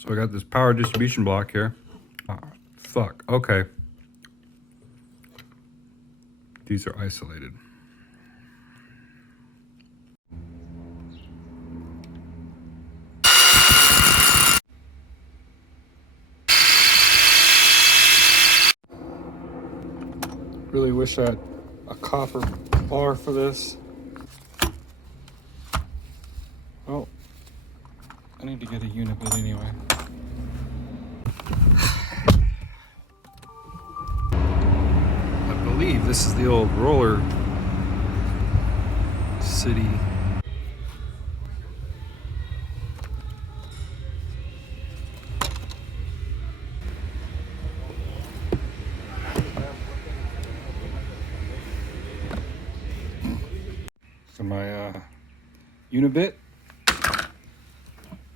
So I got this power distribution block here. Oh, fuck, okay. These are isolated. Really wish I had a copper bar for this. Oh, I need to get a unibit anyway. I believe this is the old roller city. So my unibit.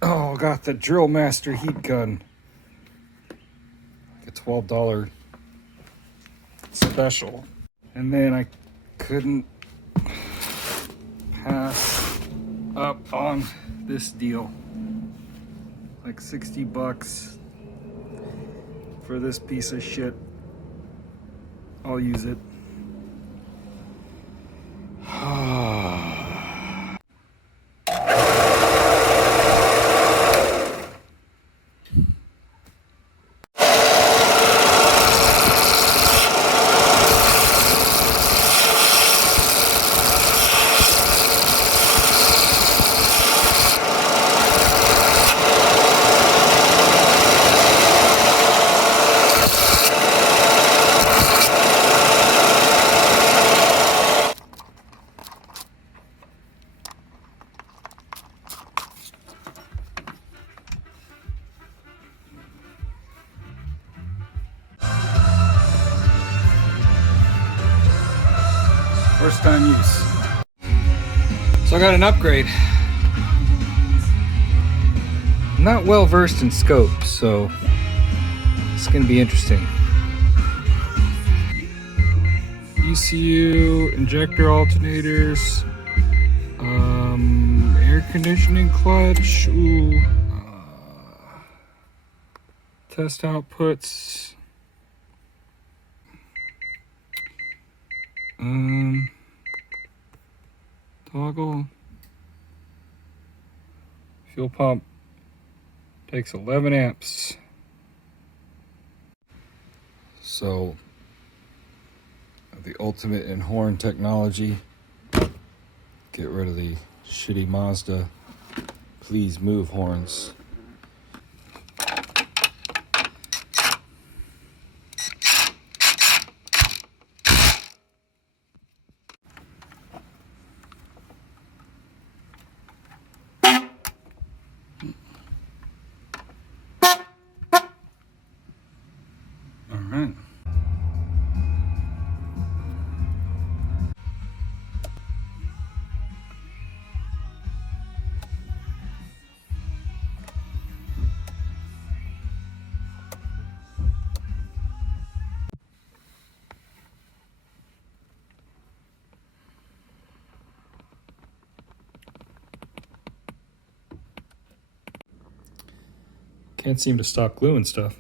Oh, got the Drill Master heat gun. A $12 special. And then I couldn't pass up on this deal. Like 60 bucks for this piece of shit. I'll use it. First time use. So I got an upgrade. I'm not well versed in scopes, so it's gonna be interesting. ECU, injector alternators, air conditioning clutch, test outputs. Toggle. Fuel pump takes 11 amps. So, the ultimate in horn technology. Get rid of the shitty Mazda please move horns. Alright. Can't seem to stop gluing stuff.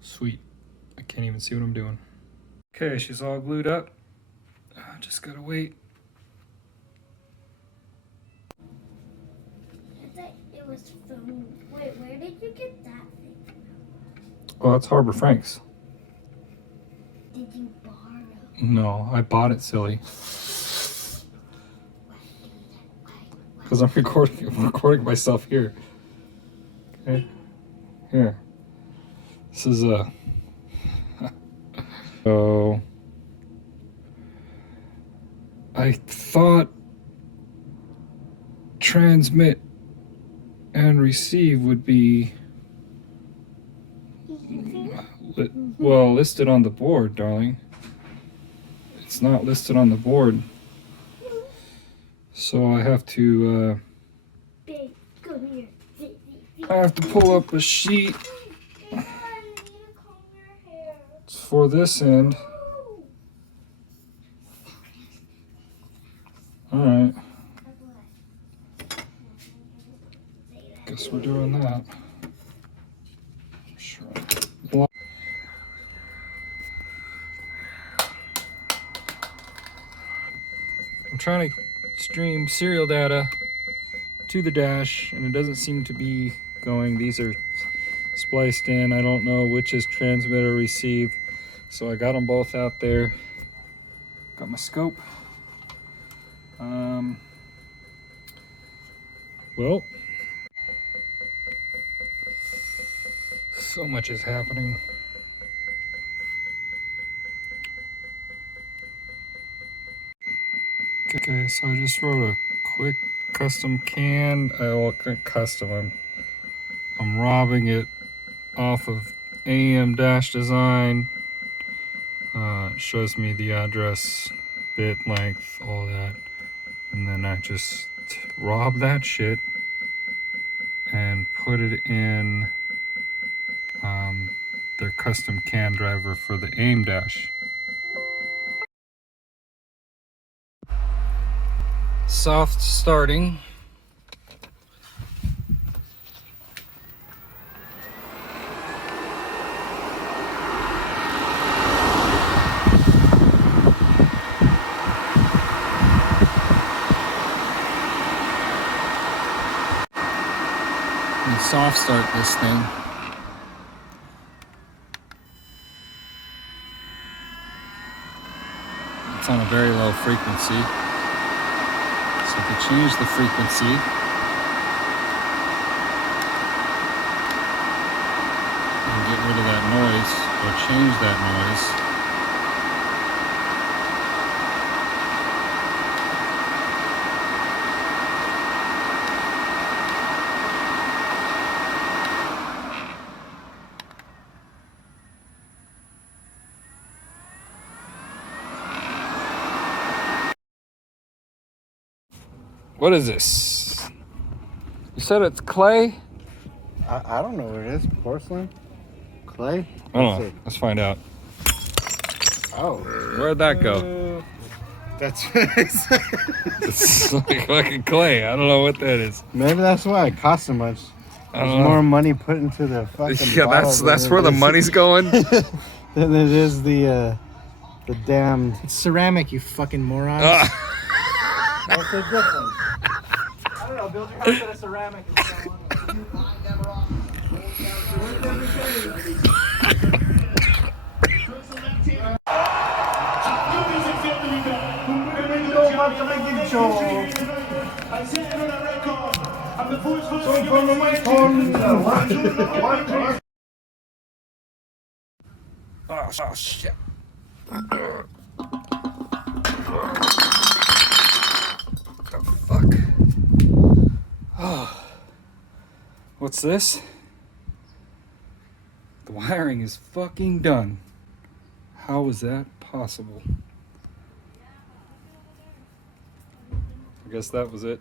Sweet. I can't even see what I'm doing. Okay, she's all glued up. Just gotta wait. I thought it was from... Wait, where did you get that thing? Oh, that's Harbor Frank's. Did you borrow? No, I bought it, silly. Because I'm recording myself here. Okay. Here. This is a... So... I thought transmit and receive would be listed on the board, darling. It's not listed on the board. So I have to Babe, come here. I have to pull up a sheet. It's for this end. Alright. Guess we're doing that. Sure. I'm trying to stream serial data to the dash, and it doesn't seem to be going. These are spliced in. I don't know which is transmit or receive, so I got them both out there. Got my scope. Well, so much is happening. Okay, so I just wrote a quick custom can. Custom. I'm robbing it off of AM dash design. It shows me the address, bit length, all that, and then I just rob that shit and put it in their custom CAN driver for the AIM dash. Soft starting. And soft start this thing. It's on a very low frequency. So if you change the frequency, and get rid of that noise, or change that noise, what is this? You said it's clay? I don't know what it is. Porcelain? Clay? I don't know. Let's find out. Oh. Where'd that go? That's It's like fucking clay. I don't know what that is. maybe that's why it costs so much. I There's don't know. more money put into the fucking Yeah, bottle that's than where it the is- money's going. than it is the damn. It's ceramic, you fucking morons. What's the difference? I don't know, build your house out of ceramic. Oh shit. What the fuck? Oh. What's this? The wiring is fucking done. How is that possible? I guess that was it.